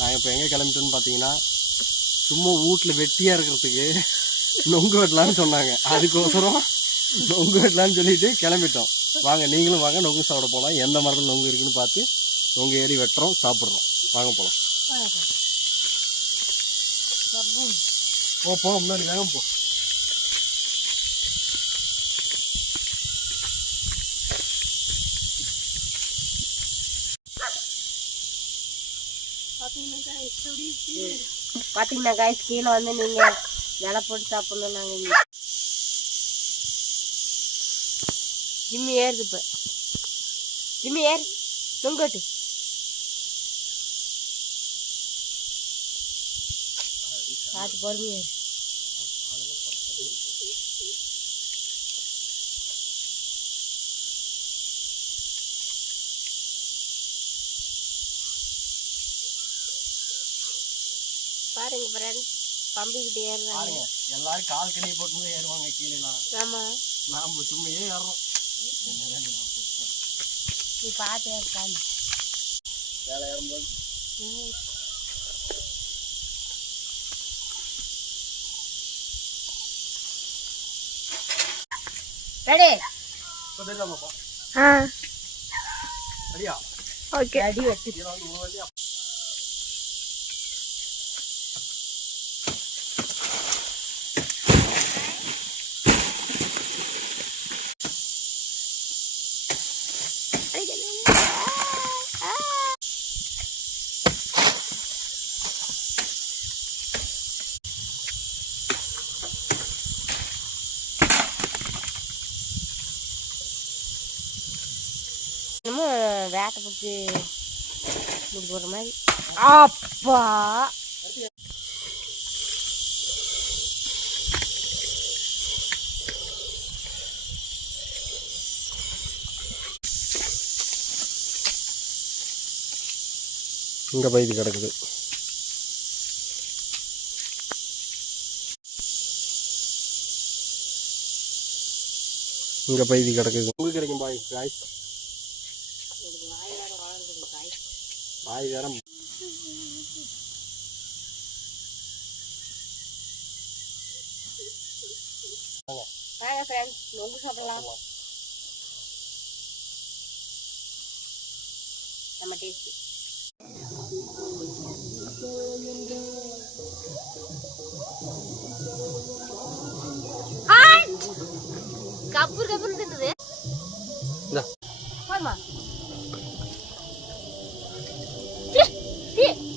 நாங்கள் இப்போ எங்கே கிளம்பிட்டோன்னு பார்த்தீங்கன்னா சும்மா வீட்டில் வெட்டியாக இருக்கிறதுக்கு நொங்கு வெட்டலான்னு சொன்னாங்க. அதுக்கோசரம் நொங்கு வெட்டலான்னு சொல்லிட்டு கிளம்பிட்டோம். வாங்க நீங்களும் வாங்க நொங்கு சாப்பிட போகலாம். எந்த மரத்தில் நொங்கு இருக்குன்னு பார்த்து நொங்கு ஏறி வெட்டுறோம், சாப்பிட்றோம். வாங்க போகலாம். போ முன்னாடி வேகம் போ. பார்த்தீங்கன்னா காய்ஸ் கீழே வந்து நீங்கள் நில போட்டு சாப்பிடணும். நாங்கள் ஜிம்மி ஏறுது. இப்போ ஜிம்மி ஏறு நொங்கட்டு. பார்த்து பொறுமையா பாருங்க ஃப்ரெண்ட்ஸ், பம்பிக்கிட்டு ஏறுறாங்க. எல்லாரும் கால் கண்ணி போட்டு ஏறுவாங்க கீழேலாம். ஆமாம், நாம் சும்மையே ஏறுறோம். நீ பார்த்து ஏற்காங்க வேலை ஏறும்போது ரெடி. சரியா? ஓகே, அடி வெட்டி வேட்டை பிடிச்சி முடி போடுற மாதிரி. அப்பா இங்கே பைது கிடக்குது. இங்கே பைதி கிடக்குது. உங்களுக்கு கிடைக்கும் பாய் காய். பாய் வேற வாங்க ஃப்ரெண்ட்ஸ், நொங்கு சாப்பிடலாம். நம்ம டேஸ்ட்